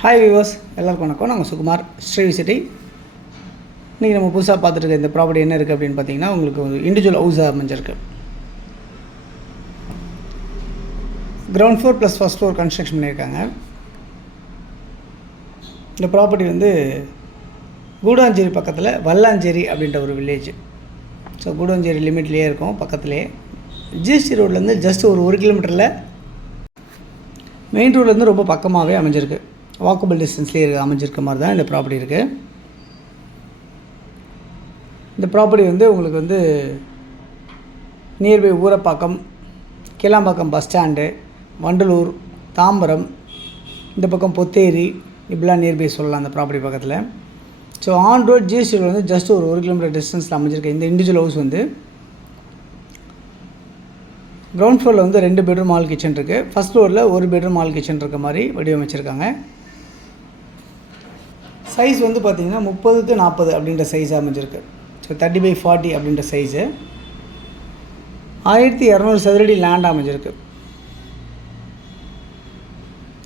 Hi viewers, எல்லாருக்கும் வணக்கம். நாங்கள் சுகுமார், ஸ்ரீ சிட்டி. இன்றைக்கி நம்ம புதுசாக பார்த்துட்டு இருக்க இந்த ப்ராப்பர்ட்டி என்ன இருக்குது அப்படின்னு பார்த்தீங்கன்னா, உங்களுக்கு ஒரு இண்டிவிஜுவல் ஹவுஸாக அமைஞ்சிருக்கு. Ground floor plus first floor construction பண்ணியிருக்காங்க. இந்த ப்ராப்பர்ட்டி வந்து கூடாஞ்சேரி பக்கத்தில் வல்லாஞ்சேரி அப்படின்ற ஒரு வில்லேஜ். ஸோ கூடாஞ்சேரி லிமிட்லேயே இருக்கும், பக்கத்துலேயே. ஜிஎஸ்டி ரோட்லேருந்து ஜஸ்ட் ஒரு 1 கிலோமீட்டரில் மெயின் ரோட்லேருந்து ரொம்ப பக்கமாகவே அமைஞ்சிருக்கு. வாக்கபிள் டிஸ்டன்ஸ்லேயே அமைஞ்சிருக்க மாதிரி தான் இந்த ப்ராப்பர்ட்டி இருக்குது. இந்த ப்ராப்பர்ட்டி வந்து உங்களுக்கு வந்து nearby Urapakkam, Kilambakkam bus stand, Vandalur, Tambaram, இந்த பக்கம் பொத்தேரி, இப்படிலாம் நியர்பை சொல்லலாம் அந்த ப்ராப்பர்ட்டி பக்கத்தில். ஸோ ஆன் ரோட் ஜிஎஸ்டி வந்து ஜஸ்ட் ஒரு 1 கிலோமீட்டர் டிஸ்டன்ஸில் அமைஞ்சிருக்கு. இந்த இண்டிவிஜுவல் ஹவுஸ் வந்து கிரவுண்ட் ஃப்ளோரில் வந்து 2 பெட்ரூம் ஹால் கிச்சன் இருக்குது. ஃபஸ்ட் ஃப்ளோரில் 1 பெட்ரூம் ஹால் கிச்சன் இருக்க மாதிரி வடிவமைச்சிருக்காங்க. சைஸ் வந்து பார்த்திங்கன்னா 30x40 அப்படின்ற சைஸ் அமைஞ்சிருக்கு. ஸோ 30x40 அப்படின்ற சைஸு. 1200 சதுரடி லேண்ட் அமைஞ்சிருக்கு.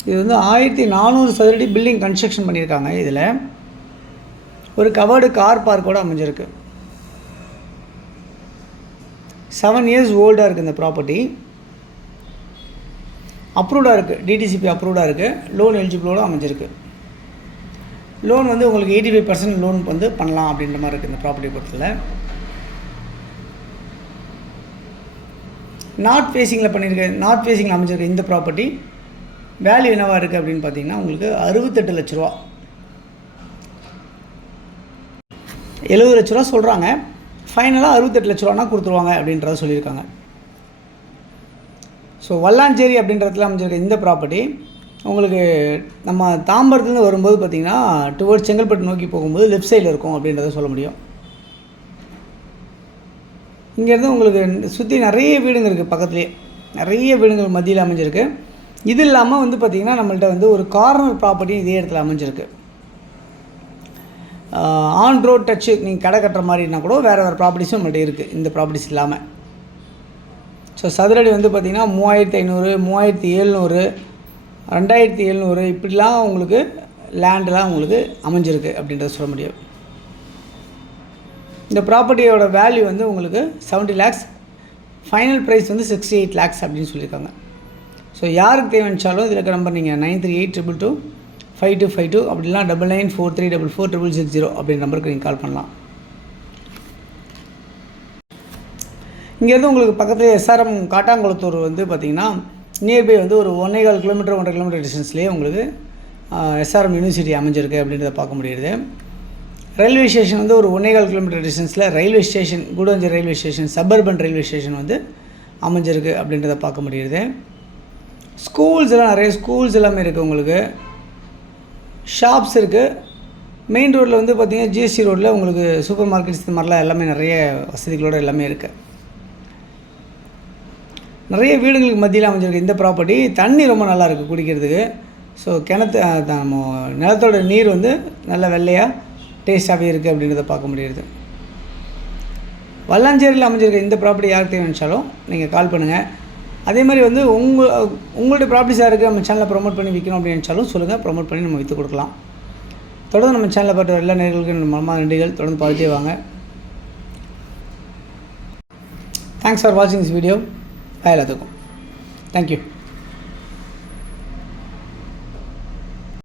இது வந்து 1400 சதுரடி பில்டிங் கன்ஸ்ட்ரக்ஷன் பண்ணியிருக்காங்க. இதில் ஒரு கவர்டு கார் பார்க்கோடு அமைஞ்சிருக்கு. 7 இயர்ஸ் ஓல்டாக இருக்குது இந்த ப்ராப்பர்ட்டி. அப்ரூவ்டாக இருக்குது, டிடிசிபி அப்ரூவ்டாக இருக்குது. லோன் எலிஜிபிளோடு அமைஞ்சிருக்கு. லோன் வந்து உங்களுக்கு 85% லோன் வந்து பண்ணலாம் அப்படின்ற மாதிரி இருக்குது இந்த ப்ராப்பர்ட்டி பொறுத்தவரை. நார்த் ஃபேஸிங்கில் அமைஞ்சிருக்க இந்த ப்ராப்பர்ட்டி வேல்யூ என்னவாக இருக்குது அப்படின்னு பார்த்தீங்கன்னா, உங்களுக்கு 68 லட்ச ரூபா, 70 லட்ச ரூபா சொல்கிறாங்க. ஃபைனலாக 68 லட்ச ரூபானா கொடுத்துருவாங்க அப்படின்றத சொல்லியிருக்காங்க. ஸோ வல்லாஞ்சேரி அப்படின்றதுல அமைஞ்சிருக்க இந்த ப்ராப்பர்ட்டி உங்களுக்கு நம்ம தாம்பரத்துலேருந்து வரும்போது பார்த்திங்கன்னா டுவர்ட்ஸ் செங்கல்பட்டு நோக்கி போகும்போது லெஃப்ட் சைடில் இருக்கும் அப்படின்றத சொல்ல முடியும். இங்கேருந்து உங்களுக்கு சுற்றி நிறைய வீடுங்க இருக்குது, பக்கத்துலேயே நிறைய வீடுங்கள் மத்தியில் அமைஞ்சிருக்கு. இது இல்லாமல் வந்து பார்த்திங்கன்னா நம்மள்கிட்ட வந்து ஒரு கார்னர் ப்ராப்பர்ட்டி இதே இடத்துல அமைஞ்சிருக்கு. ஆன் ரோட் டச்சு நீங்கள் கடை கட்டுற மாதிரினா கூட வேறு ப்ராப்பர்ட்டிஸும் நம்மள்கிட்ட இருக்குது இந்த ப்ராப்பர்ட்டிஸ் இல்லாமல். ஸோ சதுரடி வந்து பார்த்திங்கன்னா 3500, 3700, 2700 இப்படிலாம் உங்களுக்கு லேண்டெலாம் உங்களுக்கு அமைஞ்சிருக்கு அப்படின்றத சொல்ல முடியும். இந்த ப்ராப்பர்ட்டியோட வேல்யூ வந்து உங்களுக்கு 70 lakhs, ஃபைனல் ப்ரைஸ் வந்து 68 lakhs அப்படின்னு சொல்லியிருக்காங்க. ஸோ யாருக்கு தேவைச்சாலும் இதில் இருக்க நம்பர் நீங்கள் 9382225252 அப்படிலாம் 9994344660 அப்படின்ற நம்பருக்கு நீங்கள் கால் பண்ணலாம். இங்கேருந்து உங்களுக்கு பக்கத்தில் எஸ்ஆர்எம் காட்டாங்குளத்தூர் வந்து பார்த்திங்கன்னா நியர்பை வந்து ஒரு 1.25 கிலோமீட்டர் 1.5 கிலோமீட்டர் டிஸ்டன்ஸ்லேயே உங்களுக்கு எஸ்ஆர்எம் யூனிவர்சிட்டி அமைஞ்சிருக்கு அப்படின்றத பார்க்க முடியுது. ரயில்வே ஸ்டேஷன் வந்து ஒரு 1.25 கிலோமீட்டர் டிஸ்டன்ஸில் railway station, Koodancheri railway station, suburban railway station வந்து அமைஞ்சிருக்கு அப்படின்றத பார்க்க முடியுது. ஸ்கூல்ஸ் எல்லாம் நிறைய ஸ்கூல்ஸ் எல்லாமே இருக்குது. உங்களுக்கு ஷாப்ஸ் இருக்குது. மெயின் ரோட்டில் வந்து பார்த்திங்கன்னா ஜிஎஸ்டி ரோட்டில் உங்களுக்கு சூப்பர் மார்க்கெட்ஸ் இந்த மாதிரிலாம் எல்லாமே நிறைய வசதிகளோடு எல்லாமே இருக்குது. நிறைய வீடுகளுக்கு மத்தியில் அமைஞ்சிருக்கு இந்த ப்ராப்பர்ட்டி. தண்ணி ரொம்ப நல்லா இருக்குது குடிக்கிறதுக்கு. ஸோ நம்ம நிலத்தோட நீர் வந்து நல்ல வெள்ளையாக டேஸ்ட்டாகவே இருக்குது அப்படின்றத பார்க்க முடியுது. வல்லாஞ்சேரியில் அமைஞ்சிருக்க இந்த ப்ராப்பர்ட்டி யாருக்கு தேவைச்சாலும் நீங்கள் கால் பண்ணுங்கள். அதே மாதிரி வந்து உங்களுடைய ப்ராப்பர்ட்டிஸாக இருக்குது நம்ம சேனலை ப்ரொமோட் பண்ணி விற்கணும் அப்படின்னு நினச்சாலும் சொல்லுங்கள், ப்ரொமோட் பண்ணி நம்ம விற்று கொடுக்கலாம். தொடர்ந்து நம்ம சேனலை பார்த்து எல்லா நேர்களுக்கும் மனமான நன்றிகள். தொடர்ந்து பார்த்துட்டே வாங்க. தேங்க்ஸ் ஃபார் வாட்சிங் திஸ் வீடியோ. எல்லாத்துக்கும் தேங்க்யூ.